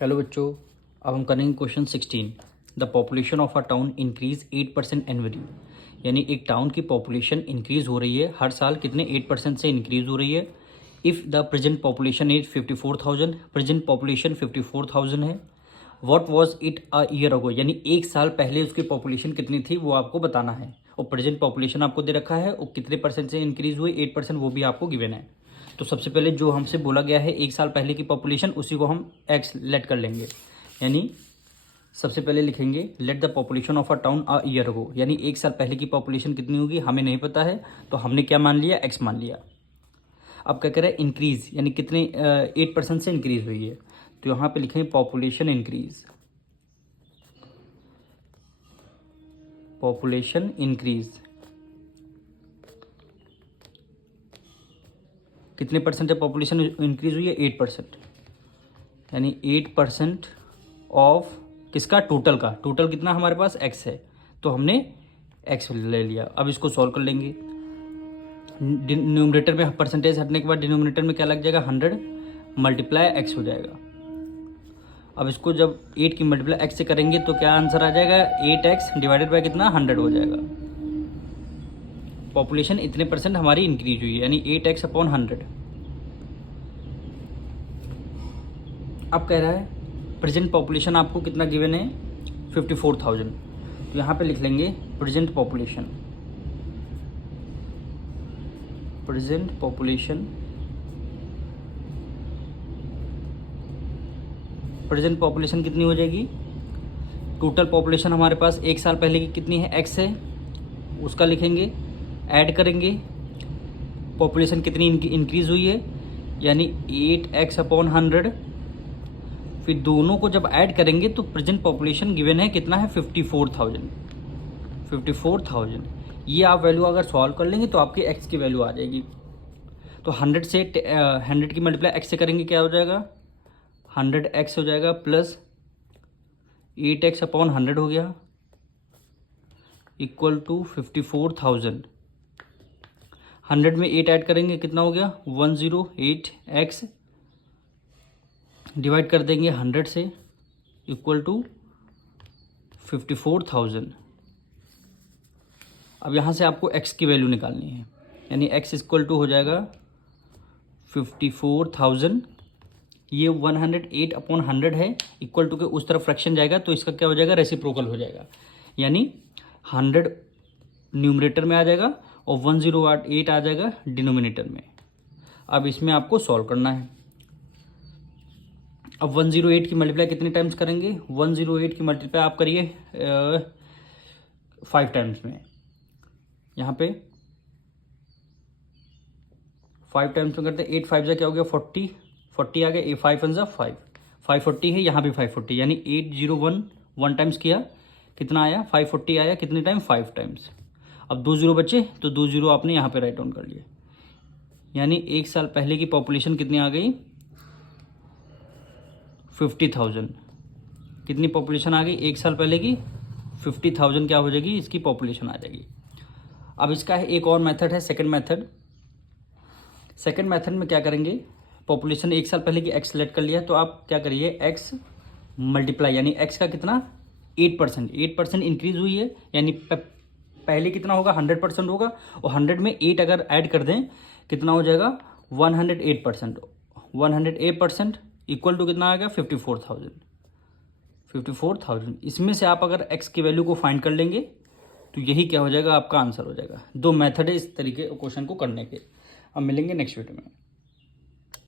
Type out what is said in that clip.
Hello बच्चों, अब हम करेंगे question 16। The population of a town increase 8% annually. यानी एक टाउन की पॉपुलेशन इंक्रीज हो रही है हर साल, कितने 8% से इंक्रीज हो रही है। If the present population is 54,000, present population 54,000 है। What was it a year ago, यानी एक साल पहले उसकी पॉपुलेशन कितनी थी वो आपको बताना है। और प्रेजेंट पॉपुलेशन आपको दे रखा है, वो कितने परसेंट से इंक्रीज हुई, 8%, वो भी आपको गिवन है। तो सबसे पहले जो हमसे बोला गया है एक साल पहले की पॉपुलेशन, उसी को हम एक्स लेट कर लेंगे। यानी सबसे पहले लिखेंगे let the population of a town a year ago, यानी एक साल पहले की पॉपुलेशन कितनी होगी हमें नहीं पता है, तो हमने क्या मान लिया, एक्स मान लिया। अब क्या करें, इंक्रीज, यानी कितने 8% से इंक्रीज हुई है, तो यहाँ पे लिखेंगे पॉपुलेशन इंक्रीज। पॉपुलेशन इंक्रीज कितने परसेंट है, पॉपुलेशन इंक्रीज हुई है 8%, यानी 8% ऑफ किसका, टोटल का। टोटल कितना हमारे पास एक्स है, तो हमने एक्स ले लिया। अब इसको सॉल्व कर लेंगे। न्यूमरेटर में परसेंटेज हटने के बाद डिनोमिनेटर में क्या लग जाएगा, 100 मल्टीप्लाई एक्स हो जाएगा। अब इसको जब 8 की मल्टीप्लाई एक्स से करेंगे तो क्या आंसर आ जाएगा, 8x डिवाइडेड बाय कितना, 100 हो जाएगा। पॉपुलेशन इतने परसेंट हमारी इंक्रीज हुई है, यानी 8x अपॉन 100। अब कह रहा है प्रेजेंट पॉपुलेशन आपको कितना गिवन है, 54,000। तो यहाँ पे लिख लेंगे present population. Present population, present population कितनी हो जाएगी, टोटल पॉपुलेशन हमारे पास एक साल पहले की कितनी है, एक्स है, उसका लिखेंगे, ऐड करेंगे पॉपुलेशन कितनी इंक्रीज हुई है, यानी 8x अपॉन 100। फिर दोनों को जब ऐड करेंगे तो प्रेजेंट पॉपुलेशन गिवन है कितना है, 54,000। 54,000 ये आप वैल्यू अगर सॉल्व कर लेंगे तो आपकी एक्स की वैल्यू आ जाएगी। तो 100 से 100 की मल्टीप्लाई एक्स से करेंगे, क्या हो जाएगा, 100x हो जाएगा, प्लस 8x अपॉन 100 हो गया, इक्वल टू 54,000। 100 में 8 ऐड करेंगे, कितना हो गया, 108x, डिवाइड कर देंगे 100 से, इक्वल टू 54,000। अब यहाँ से आपको x की वैल्यू निकालनी है, यानी x इक्वल टू हो जाएगा 54,000। ये 108 अपॉन 100 है, इक्वल टू के उस तरफ फ्रैक्शन जाएगा तो इसका क्या हो जाएगा, रेसिप्रोकल हो जाएगा, यानी 100 न्यूमरेटर में आ जाएगा और 108 आ जाएगा डिनोमिनेटर में। अब इसमें आपको सॉल्व करना है। अब 108 की मल्टीप्लाई कितने टाइम्स करेंगे, 108 की मल्टीप्लाई आप करिए 5 टाइम्स में। यहाँ पे 5 टाइम्स में करते हैं, 8 5 जा क्या हो गया, 40 40 आ गया, 5 1 5 540 है, यहाँ भी 540, यानी 801 1 टाइम्स किया, कितना आया, 540 आया, कितने टाइम, 5 टाइम्स। अब 2 जीरो बचे तो 2 जीरो आपने यहाँ पे राइट डाउन कर लिए, यानी एक साल पहले की पॉपुलेशन कितनी आ गई, 50,000। कितनी पॉपुलेशन आ गई एक साल पहले की, 50,000 क्या हो जाएगी, इसकी पॉपुलेशन आ जाएगी। अब इसका है एक और मेथड है, सेकंड मेथड। सेकंड मेथड में क्या करेंगे, पॉपुलेशन एक साल पहले की एक्स सेलेक्ट कर लिया, तो आप क्या करिए, एक्स मल्टीप्लाई, यानी एक्स का कितना, 8% इंक्रीज हुई है, यानी पहले कितना होगा, 100% होगा, और 100 में 8 अगर ऐड कर दें कितना हो जाएगा, 108%। 108% इक्वल टू कितना आएगा, 54,000। 54,000 इसमें से आप अगर एक्स की वैल्यू को फाइंड कर लेंगे तो यही क्या हो जाएगा, आपका आंसर हो जाएगा। 2 मेथड है इस तरीके क्वेश्चन को करने के। अब मिलेंगे नेक्स्ट वीडियो में।